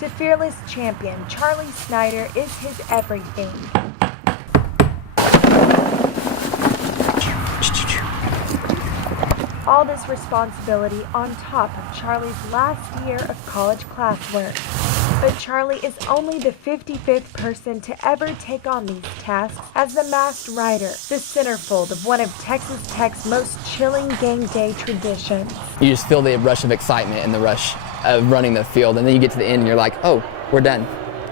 To fearless champion Charlie Snider is his everything. All this responsibility on top of Charlie's last year of college classwork. But Charlie is only the 55th person to ever take on these tasks as the masked rider, the centerfold of one of Texas Tech's most chilling game day traditions. You just feel the rush of excitement and the rush of running the field, and then you get to the end and you're like, oh, we're done.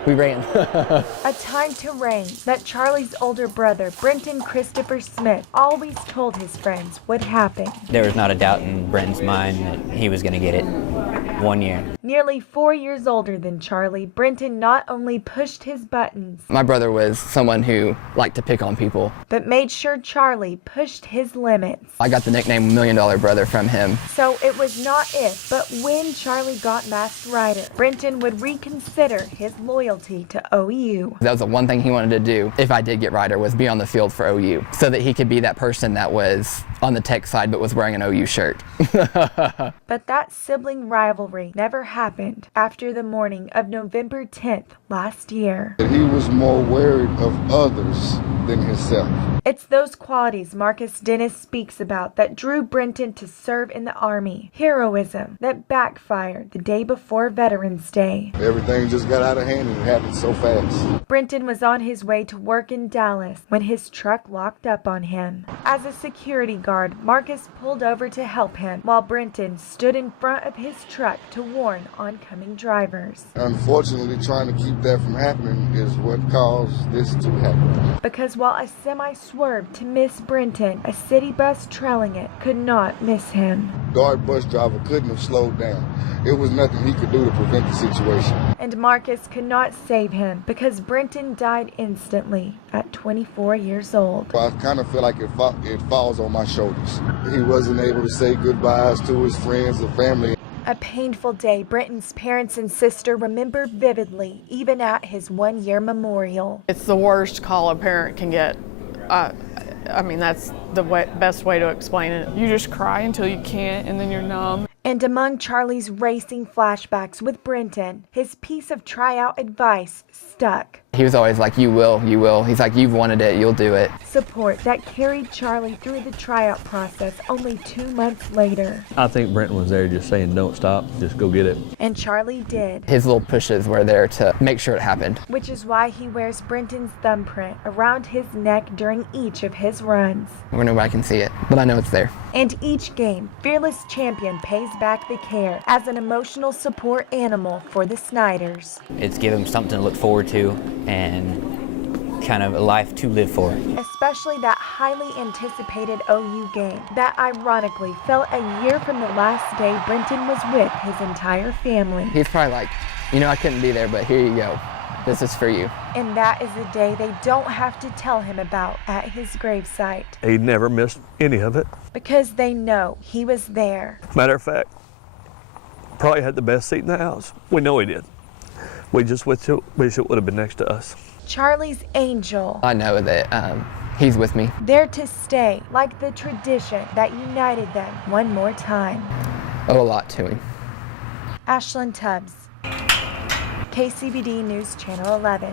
We ran. A time to reign that Charlie's older brother, Brenton Christopher Smith, always told his friends would happen. There was not a doubt in Brenton's mind that he was going to get it 1 year. Nearly 4 years older than Charlie, Brenton not only pushed his buttons, My brother was someone who liked to pick on people. but made sure Charlie pushed his limits. I got the nickname $1 Million Brother from him. So it was not if, but when Charlie got masked rider, Brenton would reconsider his loyalty to OU. That was the one thing he wanted to do, if I did get rider, was be on the field for OU, so that he could be that person that was on the Tech side but was wearing an OU shirt. But that sibling rivalry never happened after the morning of November 10th last year. He was more worried of others than himself. It's those qualities Marcus Dennis speaks about that drew Brenton to serve in the Army. Heroism that backfired the day before Veterans Day. Everything just got out of hand and it happened so fast. Brenton was on his way to work in Dallas when his truck locked up on him. As a security guard, Marcus pulled over to help him while Brenton stood in front of his truck to warn oncoming drivers. Unfortunately, trying to keep that from happening is what caused this to happen. Because while a semi swerved to miss Brenton, a city bus trailing it could not miss him. Guard bus driver couldn't have slowed down. It was nothing he could do to prevent the situation. And Marcus could not save him because Brenton died instantly at 24 years old. I kind of feel like it falls on my shoulders. He wasn't able to say goodbyes to his friends and family. A painful day Brenton's parents and sister remember vividly, even at his 1-year memorial. It's the worst call a parent can get. I mean, that's the best way to explain it. You just cry until you can't, and then you're numb. And among Charlie's racing flashbacks with Brenton, his piece of tryout advice stuck. He was always like, you will, you will. He's like, you've wanted it, you'll do it. Support that carried Charlie through the tryout process only 2 months later. I think Brenton was there just saying, don't stop, just go get it. And Charlie did. His little pushes were there to make sure it happened. Which is why he wears Brenton's thumbprint around his neck during each of his runs. Where nobody can see it, but I know it's there. And each game, Fearless Champion pays back the care as an emotional support animal for the Sniders. It's given them something to look forward to and kind of a life to live for. Especially that highly anticipated OU game that ironically fell a year from the last day Brenton was with his entire family. He's probably like, I couldn't be there, but here you go. This is for you. And that is a day they don't have to tell him about at his gravesite. He never missed any of it. Because they know he was there. Matter of fact, probably had the best seat in the house. We know he did. We just wish it would have been next to us. Charlie's angel. I know that he's with me. There to stay, like the tradition that united them one more time. Owe a lot to him. Ashlyn Tubbs, KCBD News Channel 11.